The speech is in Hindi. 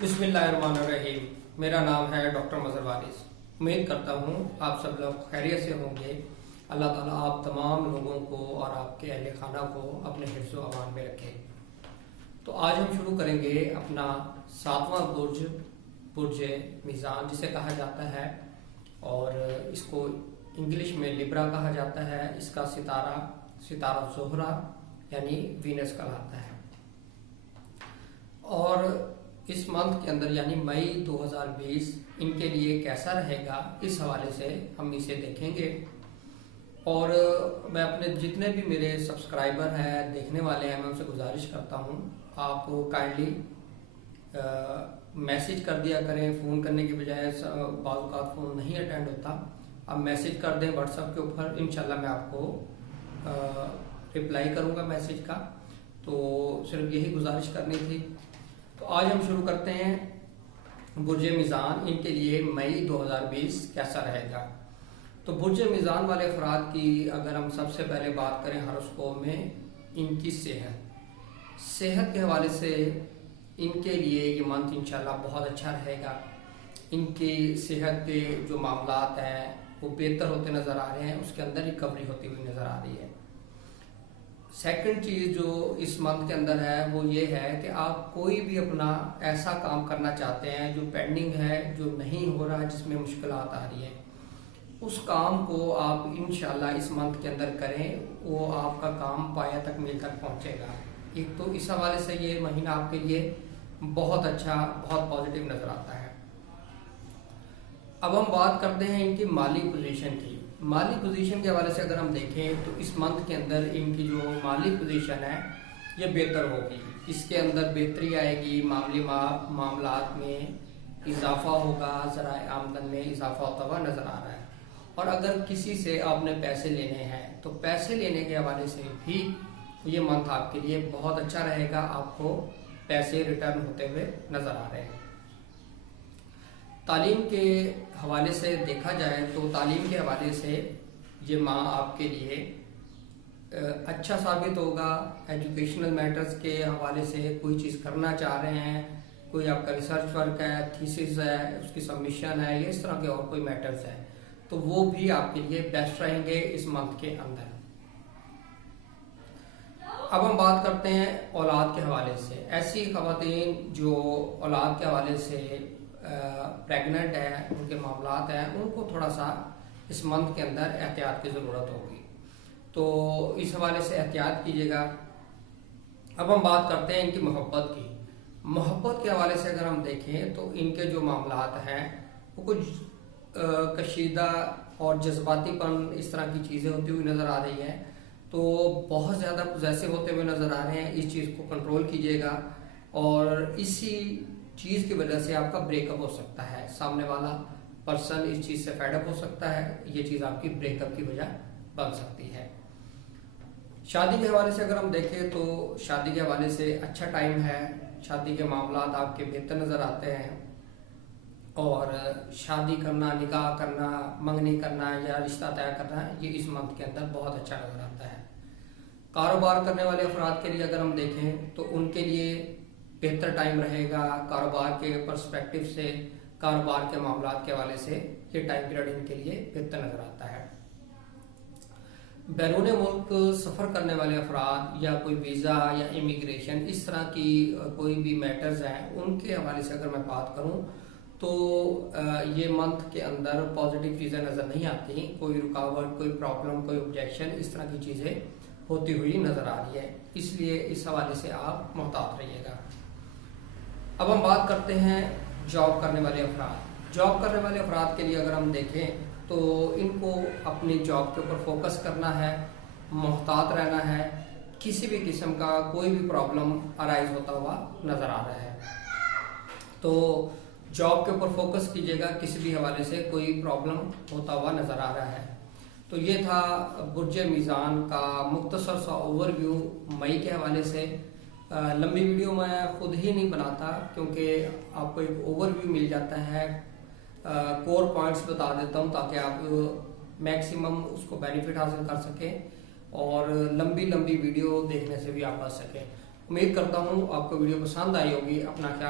बिस्मिल्लाहिर्रहमानिर्रहीम। मेरा नाम है डॉक्टर मजहर वारिस। उम्मीद करता हूँ आप सब लोग खैरियत से होंगे। अल्लाह ताला आप तमाम लोगों को और आपके अहले खाना को अपने हिफ्ज़ व अमान में रखे। तो आज हम शुरू करेंगे अपना 7वां बुर्ज, बुर्ज मीज़ान जिसे कहा जाता है, और इसको इंग्लिश में लिब्रा कहा जाता है। इसका सितारा ज़ोहरा यानी वीनस कहलाता है। और इस मंथ के अंदर यानी मई 2020 इनके लिए कैसा रहेगा, इस हवाले से हम इसे देखेंगे। और मैं अपने जितने भी मेरे सब्सक्राइबर हैं, देखने वाले हैं, मैं उनसे गुजारिश करता हूँ आप काइंडली मैसेज कर दिया करें। फ़ोन करने के बजाय बाज़ औक़ात फ़ोन नहीं अटेंड होता, आप मैसेज कर दें व्हाट्सएप के ऊपर, इंशाल्लाह मैं आपको रिप्लाई करूँगा मैसेज का। तो सिर्फ यही गुजारिश करनी थी। तो आज हम शुरू करते हैं बुर्ज मीज़ान, इनके लिए मई 2020 कैसा रहेगा। तो बुर्ज मीज़ान वाले अफराद की अगर हम सबसे पहले बात करें हॉरोस्कोप में, इनकी सेहत के हवाले से इनके लिए ये मंथ इंशाल्लाह बहुत अच्छा रहेगा। इनकी सेहत के जो मामलात हैं वो बेहतर होते नज़र आ रहे हैं, उसके अंदर रिकवरी होती हुई नज़र आ रही है। सेकंड चीज़ जो इस मंथ के अंदर है वो ये है कि आप कोई भी अपना ऐसा काम करना चाहते हैं जो पेंडिंग है, जो नहीं हो रहा, जिसमें मुश्किलात आ रही है, उस काम को आप इंशाल्लाह इस मंथ के अंदर करें, वो आपका काम पाया तकमील तक पहुंचेगा। एक तो इस हवाले से ये महीना आपके लिए बहुत अच्छा, बहुत पॉजिटिव नज़र आता है। अब हम बात करते हैं इनकी माली पोजीशन की। माली पोजीशन के हवाले से अगर हम देखें तो इस मंथ के अंदर इनकी जो माली पोजीशन है ये बेहतर होगी। इसके अंदर बेहतरी आएगी, मामलात में इजाफा होगा, ज़राए आमदन में इजाफा होता हुआ नज़र आ रहा है। और अगर किसी से आपने पैसे लेने हैं तो पैसे लेने के हवाले से भी ये मंथ आपके लिए बहुत अच्छा रहेगा, आपको पैसे रिटर्न होते हुए नज़र आ रहे हैं। तालीम के हवाले से देखा जाए तो तालीम के हवाले से ये माह आपके लिए अच्छा साबित होगा। एजुकेशनल मैटर्स के हवाले से कोई चीज़ करना चाह रहे हैं, कोई आपका रिसर्च वर्क है, थीसिस है, उसकी सबमिशन है, या इस तरह के और कोई मैटर्स है, तो वो भी आपके लिए बेस्ट रहेंगे इस मंथ के अंदर। अब हम बात करते हैं औलाद के हवाले से। ऐसी ख़वातीन जो औलाद के हवाले से प्रेग्नेंट है, उनके मामलात हैं, उनको थोड़ा सा इस मंथ के अंदर एहतियात की ज़रूरत होगी, तो इस हवाले से एहतियात कीजिएगा। अब हम बात करते हैं इनकी मोहब्बत की। मोहब्बत के हवाले से अगर हम देखें तो इनके जो मामलात हैं वो कुछ कशीदा और जज्बातीपन, इस तरह की चीज़ें होती हुई नज़र आ रही हैं, तो बहुत ज़्यादा पॉजेसिव होते हुए नज़र आ रहे हैं। इस चीज़ को कंट्रोल कीजिएगा, और इसी चीज़ की वजह से आपका ब्रेकअप हो सकता है। सामने वाला पर्सन इस चीज़ से फेडअप हो सकता है, ये चीज़ आपकी ब्रेकअप की वजह बन सकती है। शादी के हवाले से अगर हम देखें तो शादी के हवाले से अच्छा टाइम है, शादी के मामलात आपके बेहतर नज़र आते हैं, और शादी करना, निकाह करना, मंगनी करना या रिश्ता तय करना, ये इस मंथ के अंदर बहुत अच्छा नज़र आता है। कारोबार करने वाले अफराद के लिए अगर हम देखें तो उनके लिए बेहतर टाइम रहेगा। कारोबार के पर्सपेक्टिव से, कारोबार के मामलात के हवाले से ये टाइम पीरियड इनके लिए बेहतर नज़र आता है। बैरून मुल्क सफ़र करने वाले अफराद या कोई वीज़ा या इमिग्रेशन, इस तरह की कोई भी मैटर्स हैं, उनके हवाले से अगर मैं बात करूं तो ये मंथ के अंदर पॉजिटिव चीज़ें नज़र नहीं आती। कोई रुकावट, कोई प्रॉब्लम, कोई ऑब्जेक्शन, इस तरह की चीज़ें होती हुई नज़र आ रही है, इसलिए इस हवाले से आप मोहतात रहिएगा। अब हम बात करते हैं जॉब करने वाले अफराद। जॉब करने वाले अफराद के लिए अगर हम देखें तो इनको अपनी जॉब के ऊपर फोकस करना है, मोहतात रहना है। किसी भी किस्म का कोई भी प्रॉब्लम अराइज होता हुआ नज़र आ रहा है, तो जॉब के ऊपर फोकस कीजिएगा। किसी भी हवाले से कोई प्रॉब्लम होता हुआ नज़र आ रहा है। तो ये था बुर्ज मीज़ान का मुख्तसर सा ओवरव्यू मई के हवाले से। लंबी वीडियो मैं खुद ही नहीं बनाता, क्योंकि आपको एक ओवरव्यू मिल जाता है, कोर पॉइंट्स बता देता हूँ ताकि आप मैक्सिमम उसको बेनिफिट हासिल कर सकें और लंबी वीडियो देखने से भी आप बच सकें। उम्मीद करता हूँ आपको वीडियो पसंद आई होगी। अपना ख्याल